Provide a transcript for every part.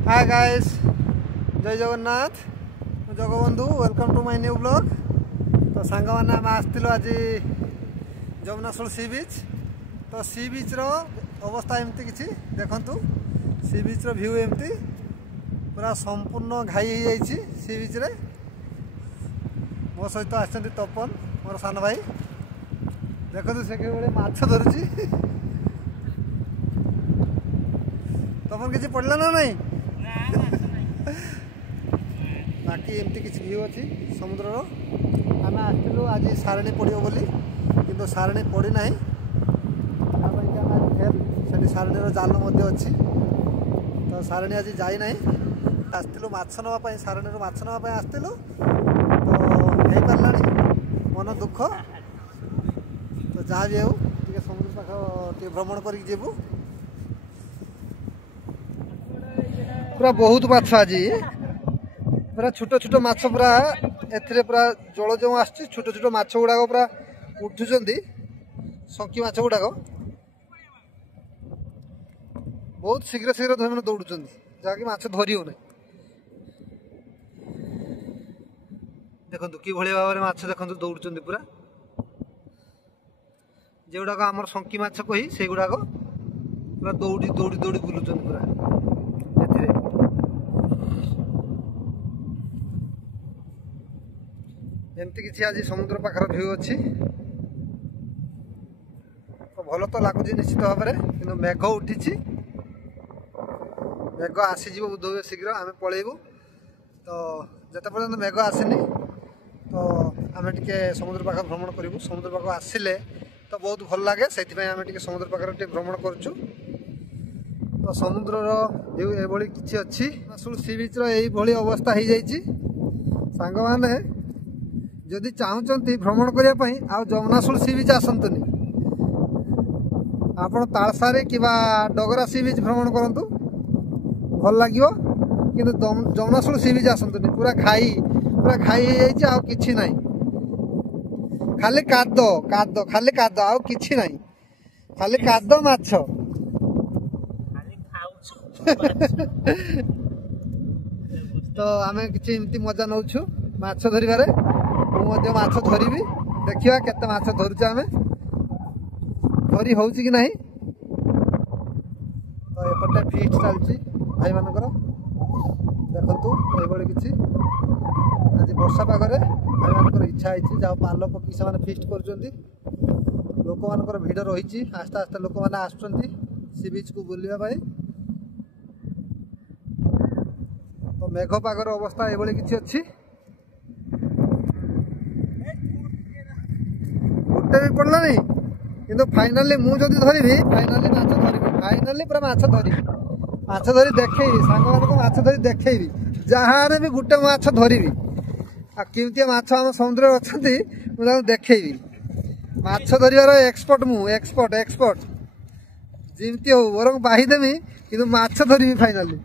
हाय guys, जय Jagannath. Jagabandhu welcome to my new blog. तो song मैंने आम आसलु आज जमुनाशोल सी बीच। तो सी बीच रो अवस्था एमती किसी देखंतु। सी बीच रो व्यू एमती पूरा संपूर्ण घाई हो जाइए सी बीच रे। मो सहित आछंती तपन मोर सान भाई। देखो से माछ धरुची। तपन किसी पड़ला ना नहीं? बाकी एमती किसी व्यू अच्छी समुद्र आम आसलु आज सारणी पड़ो बोली किंतु सारणी पड़ी ना। से सारणी जाल अच्छी तो सारणी आज जाई ना। आसलु माछ नापी सारणी माछ नापी आसलु तो हो पारा मन दुख। तो जहाँ भी हो समुद्र पाख भ्रमण कर जीवु। पूरा बहुत माछ आज पूरा छोट छोट माछ पूरा एथिरे पूरा जल जो आछी छोट छोट माछ गुड़ाक पूरा उठुचंदी। संकी माछ गुड़ाक बहुत शीघ्र शीघ्र मैंने दौड़ुचंदी जहाँकि माछ धरी हो ना। देखो कि भाव में माछ देखो दौड़ुचंदी पूरा जेगुड़ाक आमर संकी माछ कही से गुड़ाक पूरा दौड़ी दौड़ी दौड़ी बुलुचंदी पूरा एथिरे। एमती किसी आज समुद्र पाखर व्यू अच्छी तो भल तो लगुच निश्चित भाव में कि मेघ उठी। मेघ आसीज बोध शीघ्र आम पलैबू। तो जिते पर्यटन मेघ आसनी तो आम टे समुद्र पाख भ्रमण करूँ। समुद्र पाख आसिले तो बहुत भल लगे से आम टे समुद्र पाखे भ्रमण करुँ। तो समुद्र व्यू ये किसी अच्छी सी बीच रही अवस्था हो जाइए। सांग मैंने जदि चाहते भ्रमण करने आ जमुनाशोल सी बीच आसतुनि आप तालसारी कि डगरा सी बीच भ्रमण करूँ भल लगे। कि जमुनाशोल सी बीच आसतुनि पूरा खाई हो जाइए किछि नहीं। खाली काद काद खाली काद आउ किछि नहीं खाली काद माछ। तो आम कि मजा नौ माछ धरवे। मुझे माछ धरबी देखा केते माछ धरुचे आम धरी हो कि नहीं। तो एपटे फीस्ट चलती भाई मानकर देखु ये किसी आज वर्षा पागरे भाई मानकर इच्छा है जहाँ पाल पकी से फीस्ट कर लोक मानकर भिड़ रही। आस्ते आस्ते लोक मैंने आसुँच सी बीच को बुलवाई। तो मेघ पागर अवस्था ये किसी अच्छी गोटे भी पड़ला नहीं किंतु फाइनाली मुझे धरबी फाइनाली माछ धरबी फाइनाली पूरा माछ धरी देखी सांग मानक माछ धरी देखी जहाँ भी गोटे माछ धरबी आ केमती माछ आम समुद्र अच्छा मुझे देखी माछ धरवार एक्सपर्ट मु एक्सपर्ट एक्सपर्ट जमती हो बर बाहीदेमी कि माछ धरबी फाइनाली।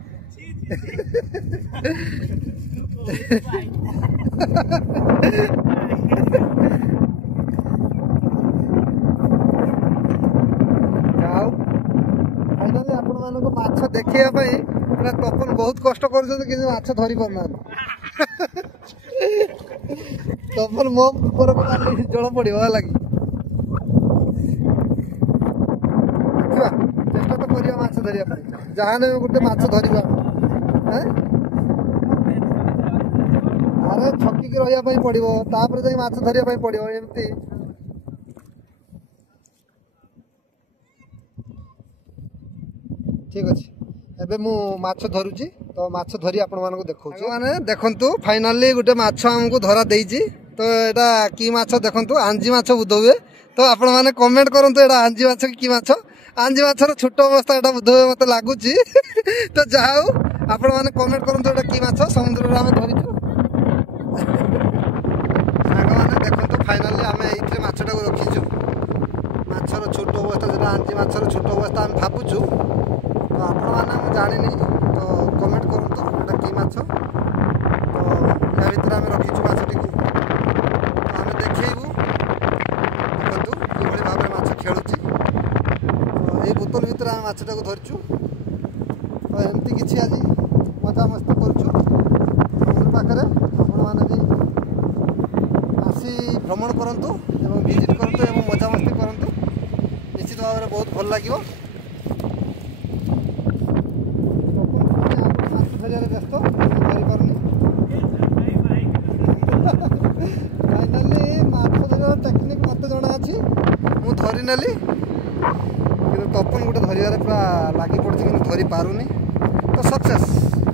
फाइनाली आपण मानक माछ देखापी पूरा तपन बहुत कष्ट कर माछ धरी पारना। तपन मो जल पड़ा लगी चेष्टा तो करिया माछ धरिया जहाँ गोटे माछ धरवा। अरे छकिकी रही पड़ो तापर जाई माछ धरिया पड़ो एमती। ठीक अच्छे एबे मु माछ धरुची तो माछ धरी आपण मानक देखौछु। माने देखंतु फाइनाली गोटे माछ हमको धरा देइची। तो एटा की माछ देखंतु आंजी माछ बुधवे। तो आपण माने कमेंट करंतु एटा आंजी माछ की माछ। आंजी माछर छोट अवस्था एटा बुधवे मते लागुची। तो जाऊ आपण माने कमेंट करंतु एटा की माछ समुद्र रे आमे धरिछु। सांग माने देखंतु फाइनाली आमे एइथे माछटा को रखिछु। माछर छोट अवस्था जेटा आंजी माछर छोट अवस्था आमे भाबुछु। तो आपण मैंने जानी तो कमेंट करूँ तो कि माछ। तो या भर आम रखीचु माछटी को तो आम देखू देखु कि भाव में माछ खेलुची। तो ये बोतल भितर आम माछटा को धरचु। तो एमती किसी आज आसतु एवं विजिट करतु एवं मजामस्ती करतु निश्चित भाव में बहुत भल लगे। व्यस्त फाइनाली माछ धर टेक्निक मत जना अच्छी मु धरी नेली कि तपन गोटे धरवे पूरा लगी पड़ी कि धरी पारुनी तो सक्सेस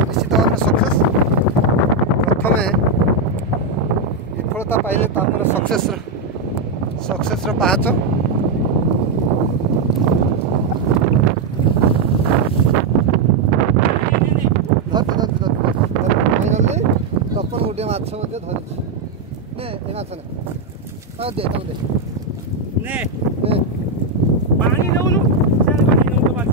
निश्चित भाव में सक्सेस प्रथम विफलता पाइले सक्सेस पाहाच फाइनाली तपन गोटे माछ धरी ने ए माछ ने दे तुम दे ने पानी दउनु चार पानी दउ तो माछ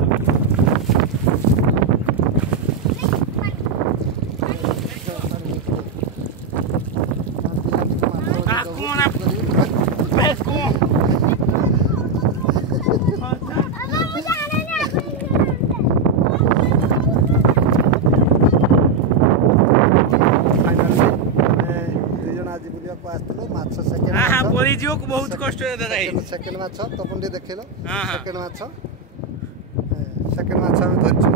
बहुत कष्ट सेकेंड माछ तपन टी देखल सेकेंड माछ आम धरचु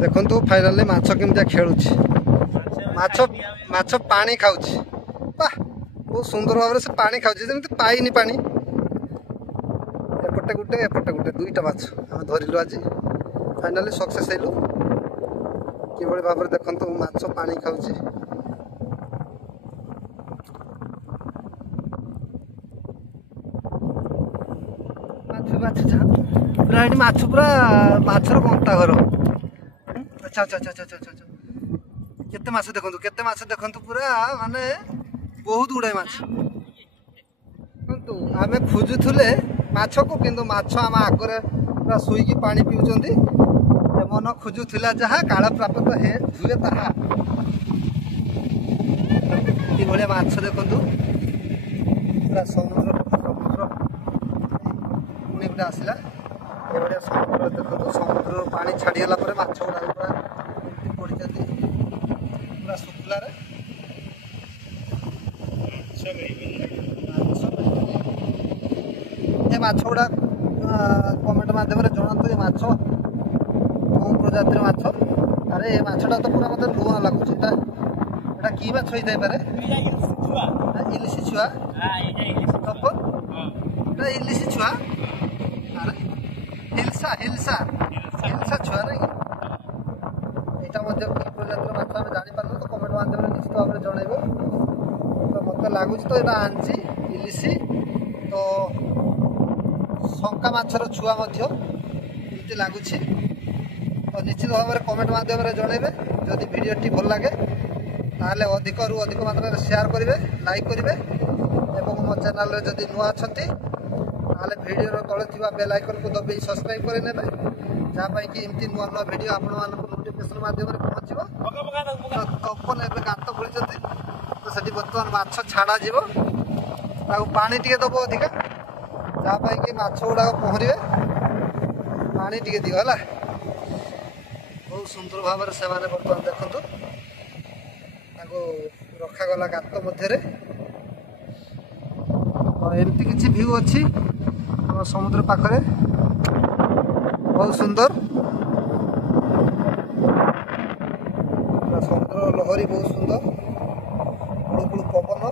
देखु फाइनाली माछ केमती खेलुची माछ पानी खाऊची वाह बहुत सुंदर भाव से पानी खाऊची जमी पाइनी पानी एपटे गुटे दुईटा माछ आम धरलु आज फाइनाली सक्सेस हेलु कि भाव में देखु माछ पानी खाऊची पूरा ये माछ पूरा माछर कंटा घर अच्छा अच्छा अच्छा अच्छा अच्छा केते माछ देखु पूरा माने बहुत गुड़ाए माछ आमे खोजुले माछ को किंतु माछ आम आगे पूरा शुईकी पानी पिउचंदी मन खोजुला जहाँ काल प्राप्त हुए ताहा कि भाया माछ देखु पूरा समुद्र गोटे आसला ये समुद्र देखो समुद्र पानी छाड़ीगला माछ गुड़ा पूरा पड़ी पूरा शुखला माछ गुड़ा कमेंट मध्यम जनातु ये माछ कौन प्रजातिर माछ अरे ये माछटा तो पूरा मतलब नुआ लगुच कि माछ होता है इलिशी छुआ इलिशी छुआ हिलसा हिलसा हिलसा छुआ ना यहाँ प्रजातिर माछ आम जापर तो कमेंट मध्यम निश्चित भाव में जनइब तो मत लगुच तो यहाँ आनी इलिशी तो शंका माछर छुआ एमती लगुच तो निश्चित भाव में कमेंट मध्यम जनइबे जदि भिडियोटी भल लगे ताहले अधिक रु अधिक मात्रा शेयर करेंगे लाइक करेंगे और मो चैनल जदि नुआ अच्छा भिडियो तले थी बेल आइकन को दबाई सब्सक्राइब कर नेबे जहाँपाई कि एमती नुआ नुआ भिडियो आपण नोटिफिकेशन मध्यम पहुँचो तपन ए गात खोली तो से बर्तमान माछ छाड़ा जीव पानी टे दब अधिका जहाँपाई कि माछ गुड़ा पहरे पानी टे दिव है बहुत सुंदर भाव से बर्तमान देखु रखागला गात मध्य एमती किसी व्यू अच्छी समुद्र पाखरे बहुत सुंदर समुद्र लहरी बहुत सुंदर कुलुकुलु पवन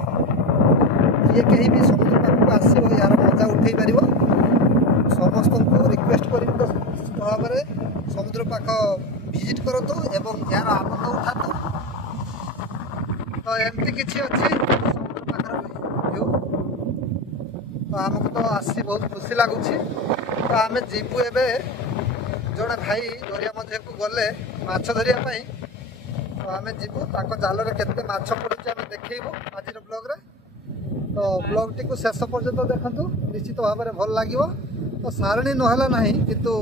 ये कहीं भी समुद्र पाखक आसो यार मजा उठे पार समस्त को रिक्वेस्ट करी तो निश्चित भाव में समुद्र पाख विजिट करतु एवं यार आनंद उठातु तो एमती किसी अच्छी समुद्र पाखर व्यू तो आमको तो आसी बहुत खुशी लगुच तो आम जीवु एवं जड़े भाई दरिया मध्य को गले माछ धरिया तो आम जीवु जाल केते माछ पड़ुचे आम देखू आज ब्लॉग रे तो ब्लॉग टी शेष पर्यंत देखु निश्चित भाव में भल लगे तो सारणी नहला ना किंतु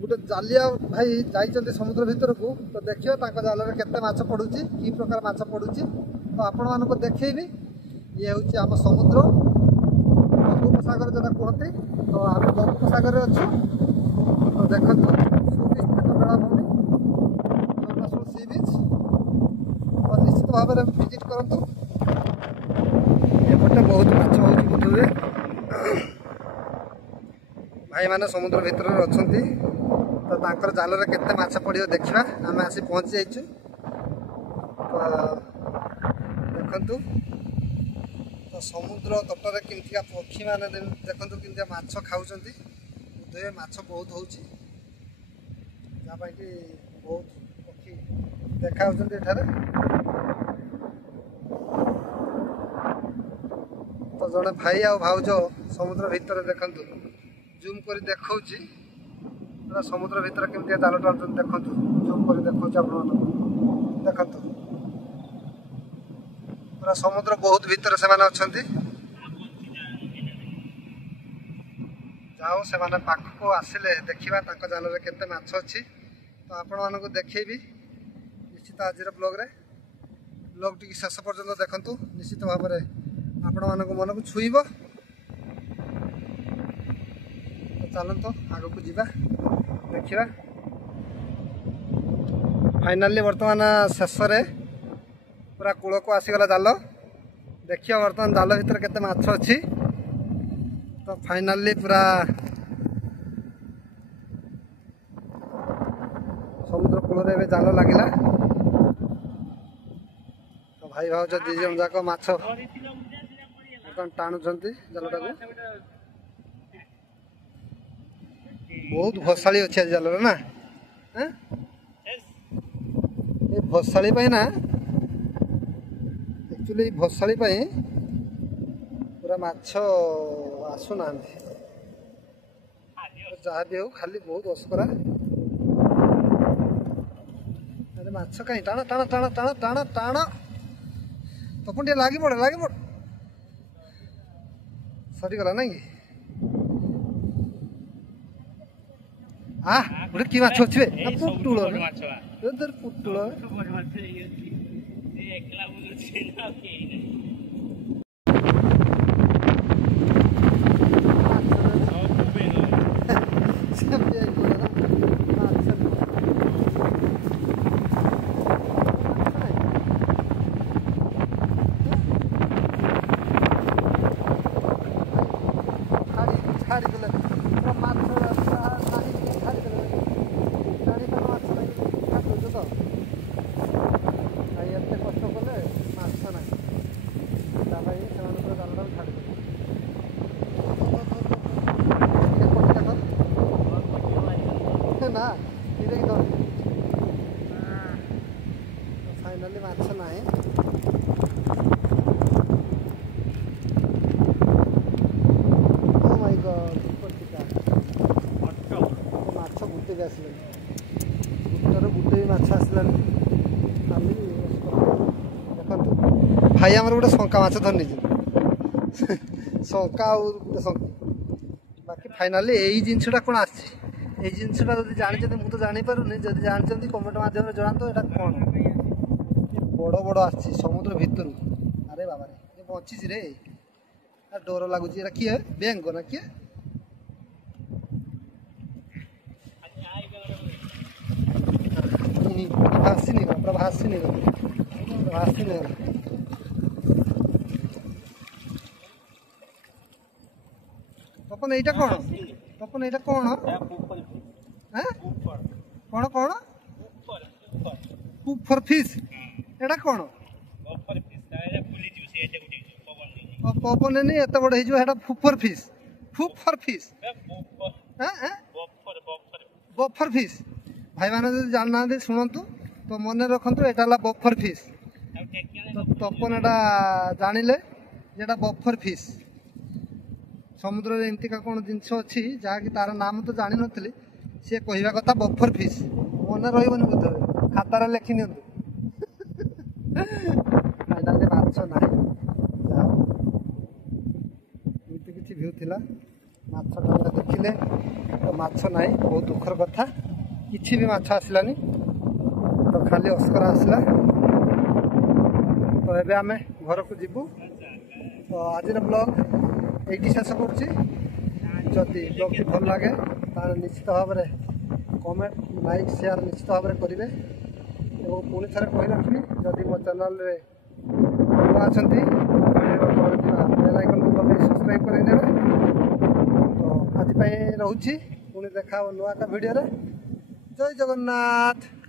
गोटे जालिया भाई जाइए समुद्र भितर को तो देखियो जाल केते माछ पड़ुची कि प्रकार माछ पड़ुची तो आपण मानक देखी ये हूँ आम समुद्र बंगोपसागर जो कहते तो आम बंगोपसागर अच्छु तो देखो सुविस्तृत बेलाभूमि जमुनाशुल सी बीच और भाव में विजिट करंतु एपटे बहुत माछ होची बुधुरे भाई माने समुद्र भीतर अछंती तो तांकर जाल रे केते माछ पड़ियो देखिबा आमे आसी पहुंची जाइछु तो देखंतु तो समुद्र तटरे केमतिका पक्षी माने देखंतु केमतिया माछ खाउचंती बुधुरे माछ बहुत होची जा भाई कि बहुत पक्षी देखा होचंती एठारे तो जड़े भाई आ भाउज समुद्र भीतर देखंतु जूम करी देखौची पूरा समुद्र भीतर केमतिया जाल टाणुचंती देखंतु जूम करी देखौची आपण देखंतु पूरा समुद्र बहुत भीतर से माने अछंती जाओ से माने पाख को आसिले देखिबा तांको जाल रे केते माछ अछि तो आपण मानको देखैबी निश्चित आज ब्लॉग रे ब्लॉग टी शेष पर्यंत देखंतु निश्चित भाव में आपण मानको मन को छुईबो तो चलंतो आगो को जीवा देखिबा फाइनली वर्तमान शेष रे पूरा कूल को आसीगला जाल देखिए वर्तमान जाल भीतर केते माछ अछि तो फाइनली पूरा समुद्र कूल रे जाल लागिला तो भाई भाउज दी जन जाक माछ टाणुचंती जालटा को बहुत भसाली अच्छे जाल ना ये भसाली ना एक्चुअली भसाली पूरा माछ आसुना जहाँ भी हो खाली बहुत अस्करा अरे माछ कहीं टाण टाण टाण टाण टाण टाण तपन टे लगी पड़ सरीगला ना कि गोटे कि माछ अच्छे पुटुल पुटुल ना फाइनली माछ ना ओ माय गॉड माछ गुटे भी आसले गुटर गुटे भी माछ आसला देखंतु भाई हमर गोटे शंका माछ धरनी शंका बाकी फाइनली यही जिनसटा कौन आसी ये जिनसटा जब जानते मुझे तो जापारे जब जानते कमेंट मध्यम जनातु यहाँ कौन बड़ बड़ आसी समुद्र भितर अरे बाबा रे ये बची रे डर लगुच किए बेंग ना किए भासी नहीं पूरा भासी नहीं भासी नहीं तपन यहाँ कौन तपन यहाँ कौन कौन कौन पुफर फिश एटा कौन पवन नहीं एत बड़ हो फुफर फिश बफर फिश भाई मैंने जानना शुणु तो मन रखु यहाँ बफर फिश तो तपन एटा जानिले जेटा बफर फिश समुद्र में एमती कौन जिनस अच्छी जहाँकि तार नाम तो जानी नी सी कहवा कथा बफर फिश मन रही बोध खातार लिखि नि माछ ना किसी भ्यू थिला माछ देखिले तो माछ ना बहुत दुखर कथा किसी भी माछ आसलानी तो खाली अस्कर आसला तो ये आम घर को जीवु तो आज ब्लॉग ये शेष करुच्ची जदि ब्लॉग टी भल लगे तार निश्चित भाव में कमेंट लाइक शेयर निश्चित भाव में करेंगे ଏବଂ ପୁଣି ଥରେ କହିରଖିବି ଯଦି ମୋ ଚ୍ୟାନେଲରେ ନୂଆ ଅଛନ୍ତି ବେଲ୍ ଆଇକନ୍କୁ ଦବାଇ ସବସ୍କ୍ରାଇବ୍ କରିନେବେ। ତ ଆଜି ପାଇଁ ରହୁଛି, ପୁଣି ଦେଖା ହେବ ନୂଆ ଏକ ଭିଡ଼ିଓରେ। ଜୟ ଜଗନ୍ନାଥ।